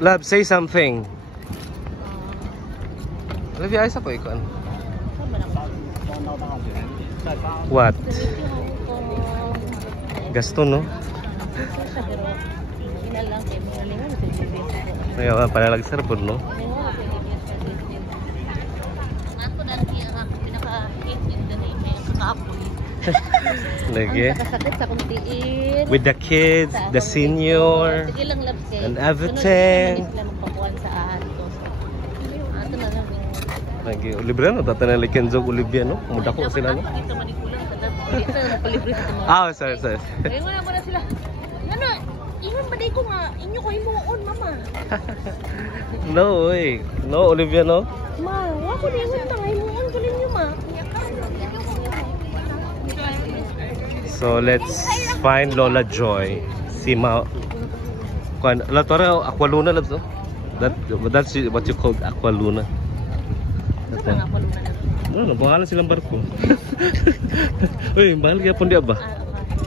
Love, say something. Olivia, ayos ako ikon. What? Gasto, no? Ngayon, panalagsar po, no? Lagi. With the kids, the senior, and everything. Lagi, Olivia, no? Tatanay Kenzo, Olivia, no? Muda ko sila, no? Ah, sorry. Ayun mo na sila. Ano, ingon ba day ko nga, inyo ko himuon, mama. No, way. No, Olivia, no? Ma, wako na ingon mga himuon ko ninyo, ma. So, let's find Lola Joy. Si Ma... La Torre, Aqualuna, labs, no? That's what you call Aqualuna. Ano nga Aqualuna na? No, bahala silang barko. Uy, bahal kaya pun dia ba?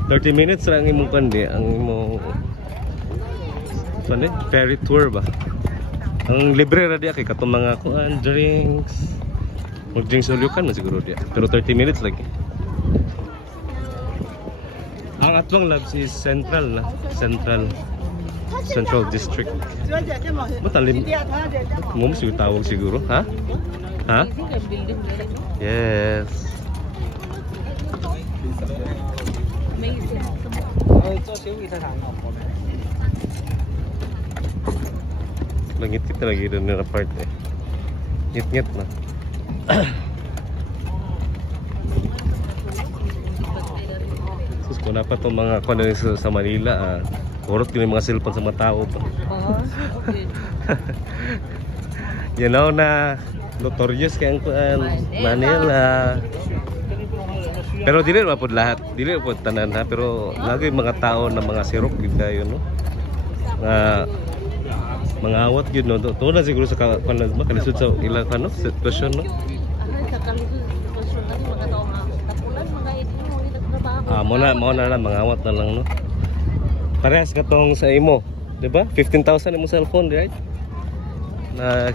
30 minutes lang imong kandi, ang imong ferry tour ba? Ang libre ra dia kay katong mga kuan, drinks. Mag-drinks ulit kan man siguro dia. Pero 30 minutes lagi. Ang atwang labs is Central na. Central District. Matalim. Mo siguro tawag siguro, ha? Ha? Yes. Langit kita lagi doon na part eh. Ngit-ngit na. Sus, kung na pa itong mga kuwan sa Manila, kurot yun yung mga cellphone sa mga tao pa. Okay. You know na notorious kaya ang Manila. Pero dili pa po lahat, dili po tanan ha, pero lagi mga tao na mga sirok gid kayo no. Mga awat yun no. Tuwa na siguro sa kalisod sa ilang ano, sitwasyon no. Sa kalisod sitwasyon kasi mga tao nga tapulan mga edyo mo nagtrabaho. Mo na lang mga awat na lang no. Parehas katong sa imo, 'di ba? 15,000 imong cellphone, right? Na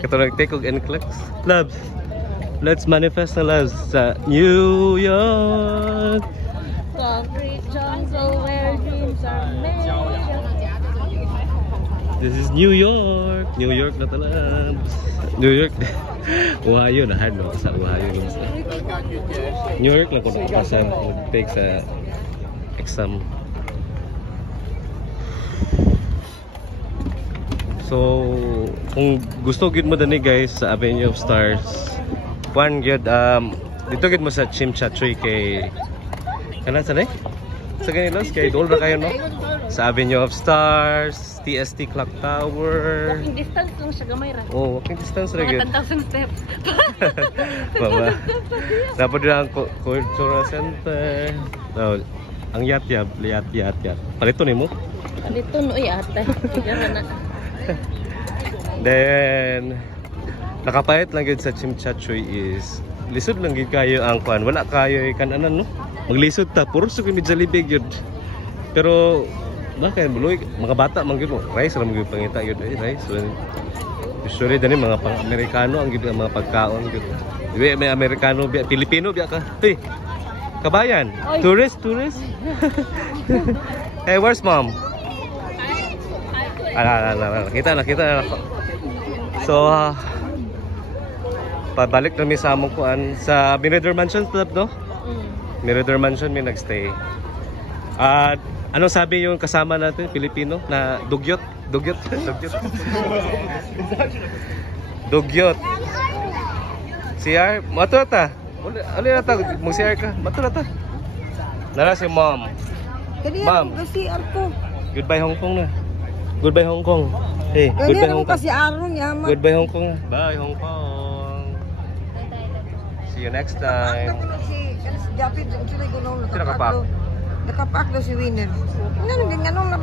katong take og NCLEX. Loves. Let's manifest the loves sa New York. Concrete jungle where dreams are made. This is New York. New York na talabs. New York. Ohio na hard no sa Ohio ni sa. New York na ko na sa take sa exam. So, kung gusto gid mo dani guys sa Avenue of Stars, one gid dito gid mo sa Chimchachoy kay kana sa nay? Sa ganilos kay dol ra kayo no? Sa Avenue of Stars, TST Clock Tower. Walking distance lang siya gamay ra. Oh, walking distance ra gid. Mga 10,000 steps. Baba. Dapat din ang Cultural Center. No, ang yat. Palito nimo? Palito no ate. Diyan na. Then nakapayat lang gid sa Chimchachoy is lisod lang gid kayo ang kwan. Wala kayo kananan no. Maglisod ta puro sa kini Jollibee gyud. Pero bakit buloy mga bata man gyud mo. Rice ra mo gyud pangita gyud rice. Usually dani mga pang-Amerikano ang gyud mga pagkaon gyud. Di may Amerikano biya Pilipino biya ka. Hey. Kabayan, tourist. Hey, where's mom? Kita na. So, pabalik kami sa among kuan sa Mirador Mansion Club, no? Mirador Mansion may nagstay. At anong sabi yung kasama natin, Pilipino, na dugyot? Dugyot. CR? Matulata? Ano na ta? Mag-CR ka? Matulata? Nara si mom. Mom. Goodbye Hong Kong na. Goodbye Hong Kong. Hey, goodbye Hong Kong. Goodbye Hong Kong. Bye Hong Kong. See you next time. Nakapak daw si Winner. Ganun,